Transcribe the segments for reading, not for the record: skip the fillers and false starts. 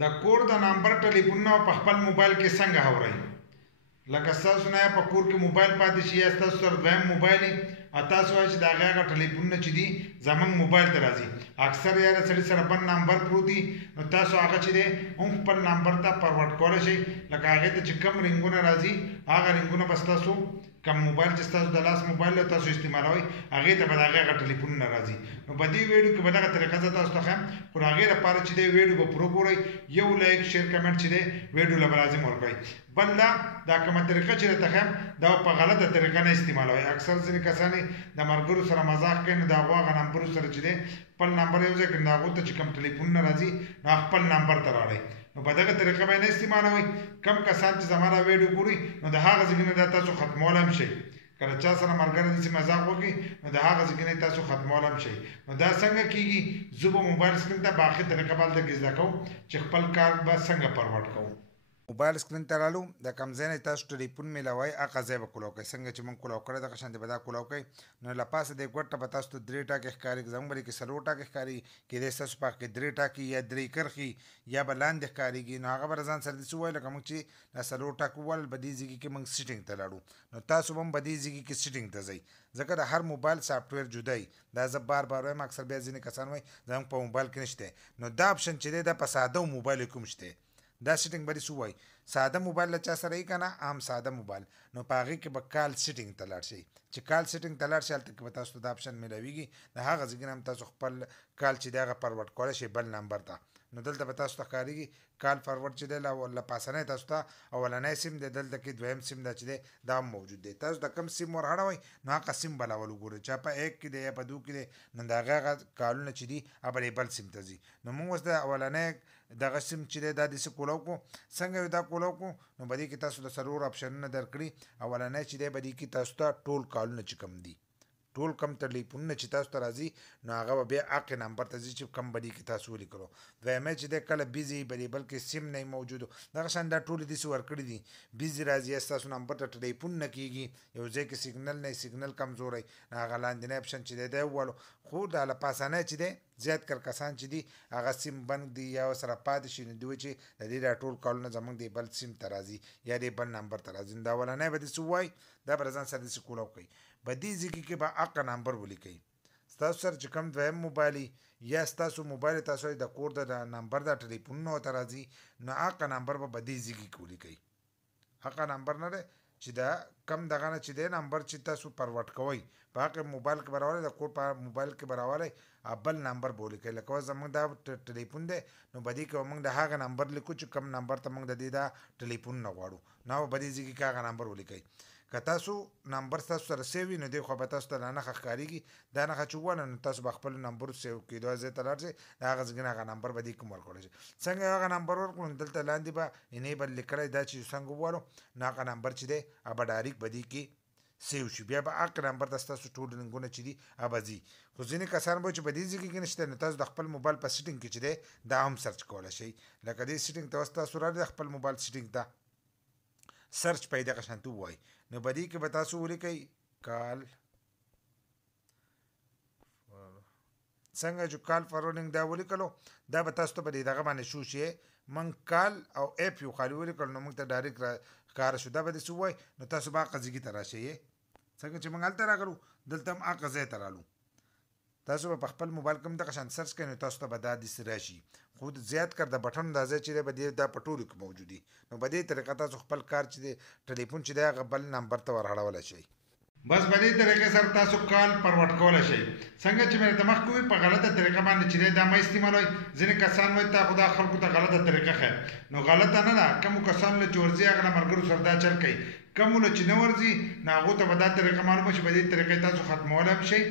د کور د نمبر ټلیفون په خپل موبایل کې څنګه اورئ؟ لکه ستاسو نه په کور کې موبایل پاتې شي یا ستاسو سره دویم موبایل وي تاسو وایئ چې د هغې هغه ټلیفونونه چې دي زموږ موبایل ته راځي. اکثر یا د سړي سره بل نمبر پروت دي نو تاسو هغه چې دی هم خپل نمبر ته فارورډ کولی شئ. لکه هغې ته چې کوم رنګونه راځي هغه رنګونه به ستاسو کوم موبایل چې ستاسو د لاس موبایل دی تاسو استعمالوئ هغې ته به د هغې هغه ټلیفونونه راځي. نو په دې ویډیو کې به دغه طریقه زه تاسو ته ښیم، خو د هغې لپاره چې دی ویډیو به پوره ګورئ، یو لایک شیر کمنټ چې دی ویډیو له به لازم ورکوئ. بل دا کومه طریقه چې درته ښیم دا په غلطه طریقه نه استعمالوئ. اکثر ځینې کسان د ملګرو سره مذاق کوي نو د هغو هغه نمبرو سره چې دی خپل نمبر یو ځای کړي نو هغو ته چې کوم ټلیفونونه راځي نو خپل نمبر ته راوړئ. نو په دغه طریقه به یې نه استعمالوئ. کم کسان چې زما دا ویډیو ګوري نو د هغه ځای نه دا تاسو ختمولی هم شئ. کله چا سره ملګری داسې مذاق وکړي نو د هغه ځای نه تاسو ختمولی هم شئ. نو دا څنګه کېږي؟ زه به موبایل سکرین ته په آخر طریقه به هلته کې زده کوم چې خپل کار به څنګه فارورډ کوو. موبایل سکرین ته رالو، د کوم ځای نه تاسو ټلیفون میلاوئ هغه ځای به کولاو کوئ. څنګه چې موږ کولاو کړی دغه شانتې به دا کولاو کوئ. نو له پاسه دې ګوټ ته به تاسو ته 3 ټاکې ښکاري، زموږ بلې کې 4 ټاکې ښکاري، کېدای ستاسو په هغه کې 3 ټاکې یا 3 کرښې یا به لاندې ښکارېږي. نو هغه به ځان سره داسې ووایي لکه موږ چې دا 4 ټاکو وویل په دې ځای کې موږ سیټینګ ته لاړو. نو تاسو به هم په دې ځای کې سیټینګ ته ځئ، ځکه د هر موبایل سافټویر جدا وي. دا زه بار بار وایم، اکثر بیا ځینې کسان وایي زموږ په موبایل کې نشته. نو دا اپشن چې دی دا په ساده موبایل کې هم شته. دا سیټینګ به دې ووایي ساده موبایل له چا سره یي که نه عام ساده موبایل، نو په هغې کې به کال سیټینګ ته لاړ شئ. چې کال سیټینګ ته لاړ شئ هلته کې به تاسو ته دا اپشن میلاویږي. د هغه ځای نه هم تاسو خپل کال چې دی هغه فارورډ کولی شئ بل نمبر ته. نو دلته به تاسو ته ښکارېږي کال فارورډ چې دی له پاسنی تاسو ته اولنی سیم دی، دلته کې دویم سیم دا چې دی دا هم موجود دی. تاسو د کوم سیم ور اړوئ نو هغه سیم به لاول وګورئ، چا په 1 کې دی یا په 2 کې دی نو د هغې هغه کالونه چې دي هغه به بل سیم ته ځي. نو موږ اوس د اولنی دغه سیم چې دی دا داسې کولاو کړو. څنګه یې دا کولاو کړو؟ نو په دې کې تاسو د 4 اپشنونه درکړي. اولنی چې دی په دې کې تاسو ته ټول کالونه چې کوم دي ټول کم ټلیفونونه چې تاسو ته راځي نو هغه به بیا هغې نمبر ته ځي چې کم به دې کې تاسو ولیکلو. دویمی چې دی کله بیزي به دې بلکې سیم نه موجود دغه شان دا ټولې داسې ورکړي دي. بیزي راځي یا ستاسو نمبر ته ټلیفون نه کېږي، یو ځای کې سیګنل نه سیګنل کمزوری نو هغه لاندنی اپشن چې دی دی ووالو. خو دا له پاسنی چې دی زیات کر کسان چې دي هغه سیم بند دي یا سره پاتې شي نو دوی وایي چې د دې دا ټول کالونه زموږ د بل سیم ته راځي یا د بل نمبر ته راځي. نو دا اولنی به داسې ووایي دا به ځان سره داسې کولاو کوئ. په دې ځای کې به هغه نمبر ولیکئ. ستاسو سره چې کوم دویم موبایل یا ستاسو موبایل تاسو د کور د نمبر د ټلیفونونه ورته راځي نو هغه نمبر به په دې ځای کې ولیکئ. هغه نمبر نه دی چې دا کم دغه نه چې دی نمبر چې تاسو فارورډ کوئ په هغه موبایل کې به راولئ، د کور په موبایل کې به راولئ بل نمبر به ولیکئ. لکه اوس زموږ دا ټلیفون دی نو په دې کې به موږ د هغه نمبر لیکو چې کوم نمبر ته موږ د دې دا ټلیفون نه غواړو نو په دې ځای کې هغه نمبر ولیکئ. که تاسو نمبر ستاسو سره سیو وي نو دې خوا به تاسو ته دا نښه ښکارېږي. دا نښه چې ووهله نو تاسو به خپلو نمبرو سیو کېدو ځای ته لاړ شئ، د هغه ځای نه هغه نمبر به دې کوم ورکولی شئ. څنګه هغه نمبر ورکړو نو دلته لاندې به انیبل لیکلی دا چې څنګه ووالو نو هغه نمبر چې دی هغه به ډایرکټ به دې کې سیو شي. بیا به هغه نمبر ته ستاسو ټول رنګونه چې دي هغه به ځي. خو ځینې کسان به چې په دې ځای کې نشته نو تاسو د خپل موبایل په سیټینګ کې چې دی دا هم سرچ کولی شئ. لکه دې سیټینګ ته اوس تاسو راغلئ د خپل موبایل سیټینګ ته سرچ په دغه شانتې ووایئ نو په دې کې به تاسو ولیکئ کال څنګه چې کال فارورډینګ دا ولیکلو دا به تاسو ته په دې دغه باندې شو شي موږ کال او ایپ یو خالي ولیکلو نو موږ ته ډایرکټ ښکاره شو. دا به داسې ووایي نو تاسو به هغه ځای ته راشئ. څنګه چې موږ هلته راغلو دلته هم هغه ځای ته رالو. تاسو به په خپل موبایل کې هم دغه شان سرچ کوئ نو تاسو ته به دا داسې راشي. خو زیات کر د بټن دا ځای چې دی به دا په ټولو کې موجود دي. نو په دې طریقه تاسو خپل کار چې دی ټلیفون چې دی هغه بل نمبر ته ور اړولی شئ. بس په دې طریقې سره تاسو کال فارورډ کولی شئ. څنګه چې مې ته مخکې وویل په غلطه طریقه باندې چې دی دا مه استعمالوئ. ځینې کسان وایي تا خو دا خلکو ته غلطه طریقه ښیي نو غلطه نه ده. کومو کسانو له چې ورځي هغه له ملګرو سره دا چل کوي، کومو له چې نه ورځي نو هغو ته به دا طریقه معلومه شي. په دې طریقې تاسو ختمولی هم شئ.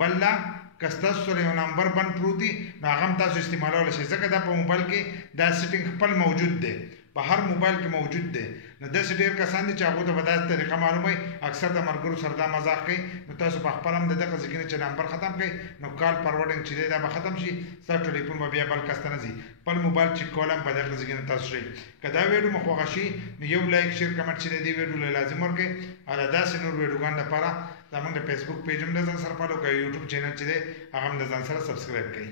بل لا که ستاسو سره یو نمبر بند پروت وي نو هغه هم تاسو استعمالولی شئ، ځکه دا په موبایل کې دا سیټینګ خپل موجود دی، په هر موبایل کې موجود دی. نو داسې ډېر کسان دي چې هغو ته به دا طریقه معلومه وي، اکثر د ملګرو سره دا مذاق کوي. نو تاسو په خپل هم د دغه ځای کې چې نمبر ختم کړئ نو کال فارورډینګ چې دی دا به ختم شي، ستاسو ټلیفون به بیا بل کس ته نه ځي. خپل موبایل چیک کول هم په دغه ځای کې تاسو شئ. که دا ویډیو مو خوښه شي نو یو لایک شیر کمنټ چې دی دې ویډیو له لازم ورکړئ او د داسې نور ویډیوګانو لپاره زموږ د فیسبوک پیج هم د ځان سره فالو کړئ، یوټیوب چینل چې دی هغه هم د ځان سره سبسکرایب کړئ.